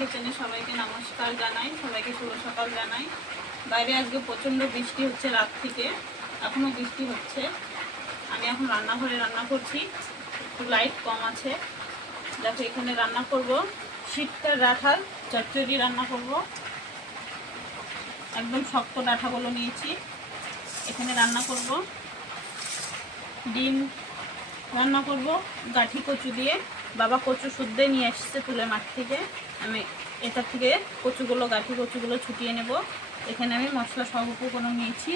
কিচেনে সবাইকে নমস্কার জানাই, সবাইকে শুভ সকাল জানাই। বাইরে আজকে প্রচণ্ড বৃষ্টি হচ্ছে, রাত থেকে এখনও বৃষ্টি হচ্ছে। আমি এখন রান্নাঘরে রান্না করছি, একটু লাইট কম আছে। দেখো এখানে রান্না করব শীতকাল ডাঁটার চচ্চড়ি রান্না করব। একদম শক্ত ডাঁটাগুলো নিয়েছি, এখানে রান্না করব। ডিম রান্না করব গাঠি কচু দিয়ে। বাবা কচু শুদ্ধে নিয়ে এসছে তুলে মাঠ থেকে। আমি এটা থেকে কচুগুলো, গাঠি কচুগুলো ছুটিয়ে নেব। এখানে আমি মশলা সহ উপকরণ নিয়েছি,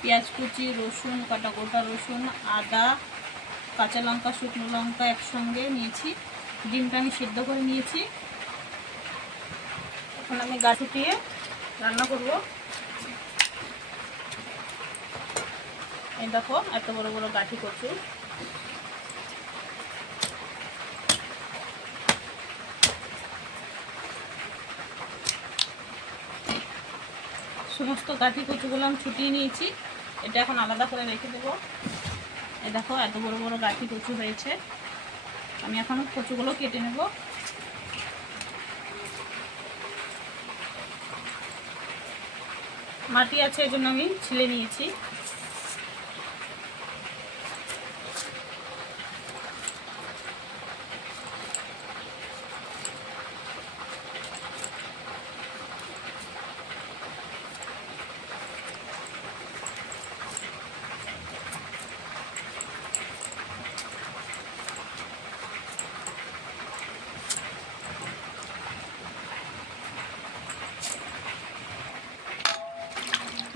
পেঁয়াজ কুচি, রসুন কাটা, গোটা রসুন, আদা, কাঁচা লঙ্কা, শুকনো লঙ্কা একসঙ্গে নিয়েছি। ডিমটা আমি সিদ্ধ করে নিয়েছি। এখন আমি গাঠি দিয়ে রান্না করব। এই দেখো এত বড় বড় গাঠি কচু। সমস্ত গাঠি কচুগুলো আমি ছুটিয়ে নিয়েছি, এটা এখন আলাদা করে রেখে দেবো। এই দেখো এত বড় বড় গাঠি কচু হয়েছে। আমি এখন কচুগুলো কেটে নেব। মাটি আছে এই জন্য আমি ছিলে নিয়েছি।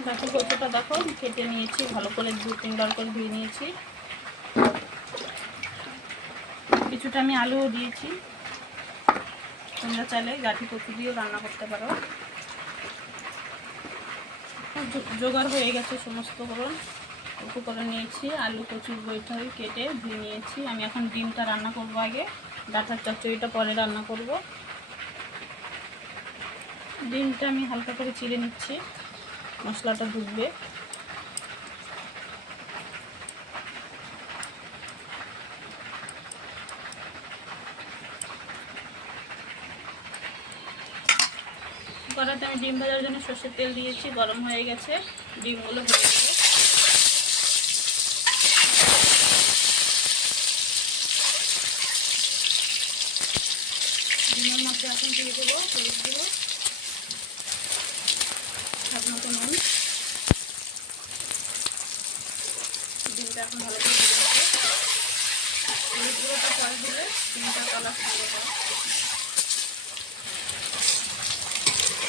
দেখো কচুটা দেখো কেটে নিয়েছি, ভালো করে 2-3 বার করে ধুয়ে নিয়েছি। কিছুটা আমি আলুও দিয়েছি, তোমরা চাইলে গাঠি কচু দিয়েও রান্না করতে পারো। জোগাড় হয়ে গেছে সমস্ত উপকরণ নিয়েছি। আলু কচুর বইটা কেটে ধুয়ে নিয়েছি। আমি এখন ডিমটা রান্না করব আগে, ডাঁটার চচ্চড়িটা পরে রান্না করব। ডিমটা আমি হালকা করে চিড়ে নিচ্ছি, মশলাটা ঢুকবে। কড়াইতে আমি ডিম ভাজার জন্য সর্ষের তেল দিয়েছি, গরম হয়ে গেছে। ডিমগুলো ভেজে দেবো। ডিমের মধ্যে এখন দিয়ে দেবো হলুদ গুঁড়ো, স্বাদ মতো নুন। ডিমটা এখন ভালো করে ভেজে নেবো। হলুদ গুঁড়োটা পরে দিলে ডিমটা কালার সুন্দর হয়।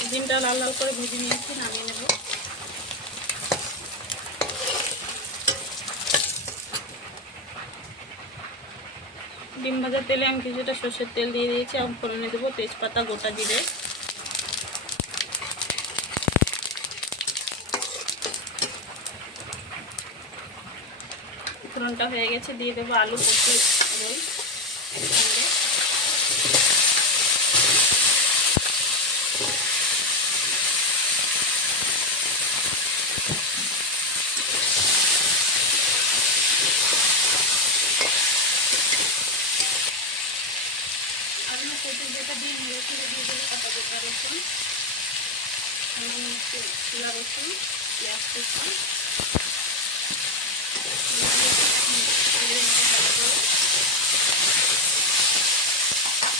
ডিমটা লাল লাল করে ভেজে নিয়েছি, নামিয়ে নেব। ডিম ভাজার তেলে আমি কিছুটা সর্ষের তেল দিয়ে দিয়েছি। এখন ফোড়নে দেবো তেজপাতা, গোটা জিরে। ফোড়নটা হয়ে গেছে, দিয়ে দেবো আলু কচু রোল সঙ্গে। আলু কচু যেটা দিয়ে নিয়েছি দিয়ে দেবো কাঁচা গোটা রসুন, চুলা রসুন, পেঁয়াজ কুচি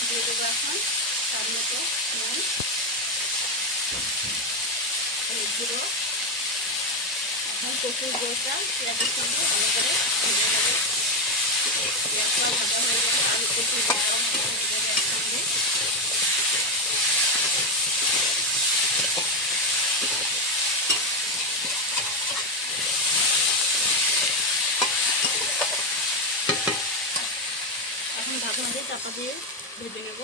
দিয়ে দেবো। এখন স্বাদ মতো নুন, হলুদ গুঁড়ো। এখন কচুর গুঁড়োটা পেঁয়াজের সঙ্গে ভালো করে ভেজে নেবো। পেঁয়াজটা ভাজা হয়ে গেলে আলু কচুর গুঁড়োটাও ভেজে দেবো একসঙ্গে। এখন ঢাকনা দিয়ে চাপা দিয়ে ভেজে নেব।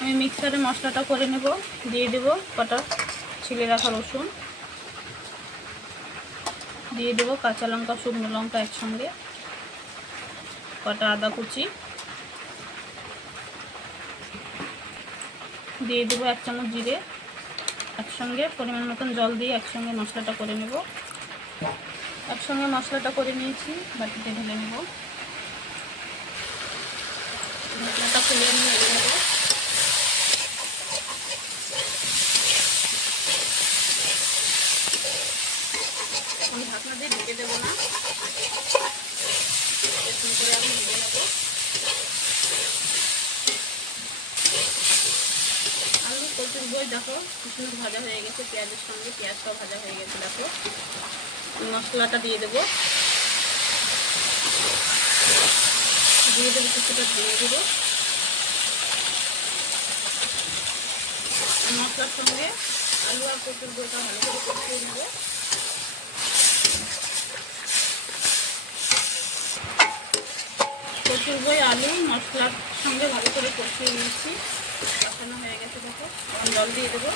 আমি মিক্সারে মশলাটা করে নেব। দিয়ে দেব কটা ছিলে রাখা রসুন, দিয়ে দেব কাঁচা লঙ্কা, শুকনো লঙ্কা একসঙ্গে, কটা আদা কুচি, দিয়ে দেবো 1 চামচ জিরে। একসঙ্গে পরিমাণ মতন জল দিয়ে একসঙ্গে মশলাটা করে নেব। একসঙ্গে মশলাটা করে নিয়েছি, বাটিতে ঢেলে নেব। মশলাটা ফুলিয়ে নিয়ে নেব। কচুর বই দেখো কি সুন্দর ভাজা হয়ে গেছে, পেঁয়াজের সঙ্গে পেঁয়াজটাও ভাজা হয়ে গেছে। দেখো মশলাটা দিয়ে দেবো, কিছুটা ধুয়ে দেবো। মশলার সঙ্গে আলু আর কচুর বইটা ভালো করে কষিয়ে নেব। কচুর বই আলু মশলার সঙ্গে ভালো করে কষিয়ে নিয়েছি, কষানো হয়ে গেছে। দেখো এখন জল দিয়ে দেবো।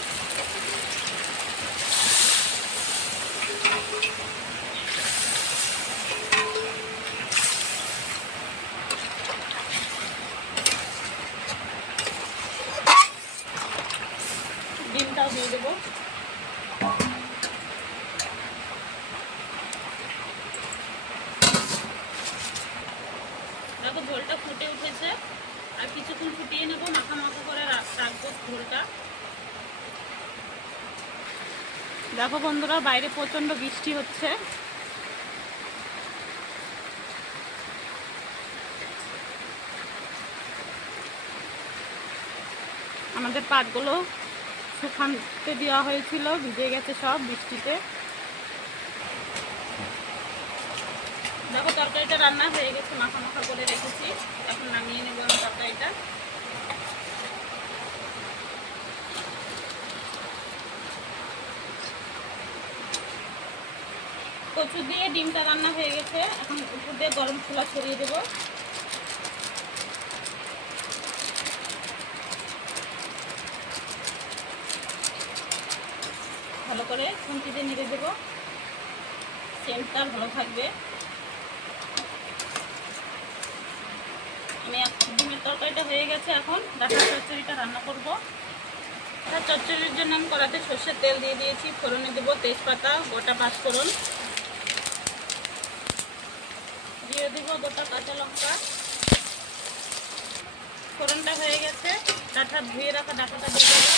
ডিমটাও দিয়ে দেবো। দেখো ঝোলটা ফুটে উঠেছে, আর কিছুক্ষণ ফুটিয়ে নেব, মাখা মাখা করে রাখবো ঝোলটা। দেখো বন্ধুরা, বাইরে প্রচণ্ড বৃষ্টি হচ্ছে। আমাদের পাটগুলো শুকাতে দেওয়া হয়েছিল, ভিজে গেছে সব বৃষ্টিতে। দেখো তরকারিটা রান্না হয়ে গেছে, মাখা মাখা করে রেখেছি। এখন নামিয়ে নেব আমি তরকারিটা। কচু দিয়ে ডিমটা রান্না হয়ে গেছে, এখন উপর দিয়ে গরম মশলা ছড়িয়ে দেবো। ভালো করে খুন্তি দিয়ে নেড়ে দেবো, সেন্টটা ভালো থাকবে। আমি ডিমের তরকারিটা হয়ে গেছে, এখন ডাঁটার চচ্চড়িটা রান্না করব। ডাঁটার চচ্চড়ির জন্য আমি কড়াতে সর্ষের তেল দিয়ে দিয়েছি, ফোড়নে দেবো তেজপাতা, গোটা পাঁচফোড়ন, দিয়ে দেবো গোটা কাঁচা লঙ্কা। ফোড়নটা হয়ে গেছে, ডাঁটা ধুয়ে রাখা ডাঁটাটা দিয়ে দেবো।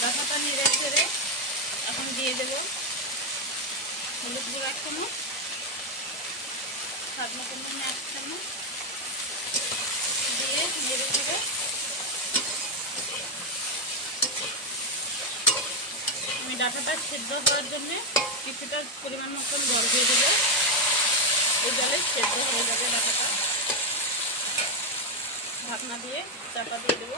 ডাঁটাটা নেড়ে ছেড়ে এখন দিয়ে দেবো হলুদ গুঁড়ো 1 চামচ, স্বাদ মতো নুন 1 চামচ দিয়ে নেড়ে ছেড়ে আমি ডাঁটাটা সেদ্ধ হওয়ার জন্য কিছুটা পরিমাণ মতন জল দিয়ে দেবো। এই জলে সেদ্ধ হয়ে যাবে ডাঁটাটা। ঢাকনা দিয়ে চাপা দিয়ে দেবো।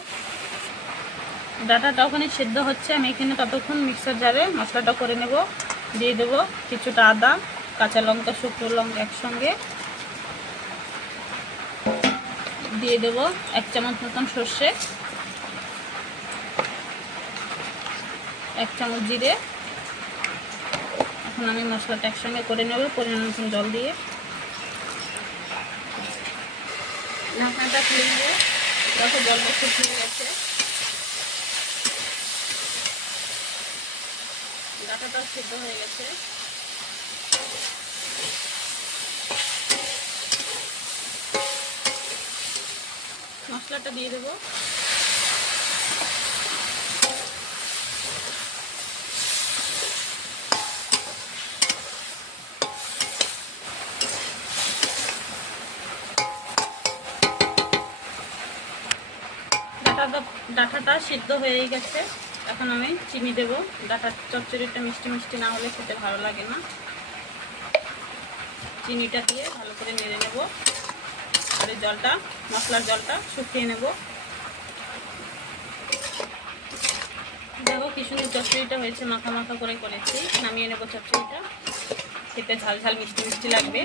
ডাঁটাটা ওখানে সেদ্ধ হচ্ছে, আমি এখানে ততক্ষণ মিক্সার জারে মশলাটা করে নেব। দিয়ে দেবো কিছুটা আদা, কাঁচা লঙ্কা, শুকনো লঙ্কা একসঙ্গে দিয়ে দেবো। 1 চামচ মতন সর্ষে, 1 চামচ জিরে। এখন আমি মশলাটা একসঙ্গে করে নেব পরিমাণ মতন জল দিয়ে। ঢাকনাটা খুলে নেব। দেখো জলটা শুকিয়ে গেছে, ডাঁটাটাও সিদ্ধ হয়ে গেছে। মশলাটা দিয়ে দেবো। ডাঁটাটা সিদ্ধ হয়ে গেছে, এখন আমি চিনি দেবো। ডাঁটার চচ্চড়িটা মিষ্টি মিষ্টি না হলে খেতে ভালো লাগে না। চিনিটা দিয়ে ভালো করে নেড়ে নেব, আর এই জলটা, মশলার জলটা শুকিয়ে নেব। দেখো কি সুন্দর চচ্চড়িটা হয়েছে, মাখা মাখা করে করেছি। নামিয়ে নেব চচ্চড়িটা, খেতে ঝাল ঝাল মিষ্টি মিষ্টি লাগবে।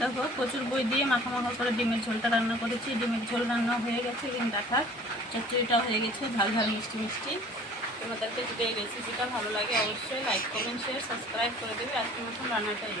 দেখো কচুর বই দিয়ে মাখা মাখা করে ডিমের ঝোলটা রান্না করেছি। ডিমের ঝোল রান্না হয়ে গেছে, কিন্তু ডাঁটার চচ্চড়িটা হয়ে গেছে ঝাল ঝাল মিষ্টি মিষ্টি। তোমাদেরকে যদি এই রেসিপিটা ভালো লাগে অবশ্যই লাইক, কমেন্ট, শেয়ার, সাবস্ক্রাইব করে দেবে। আজকের মতন রান্নাটা এই।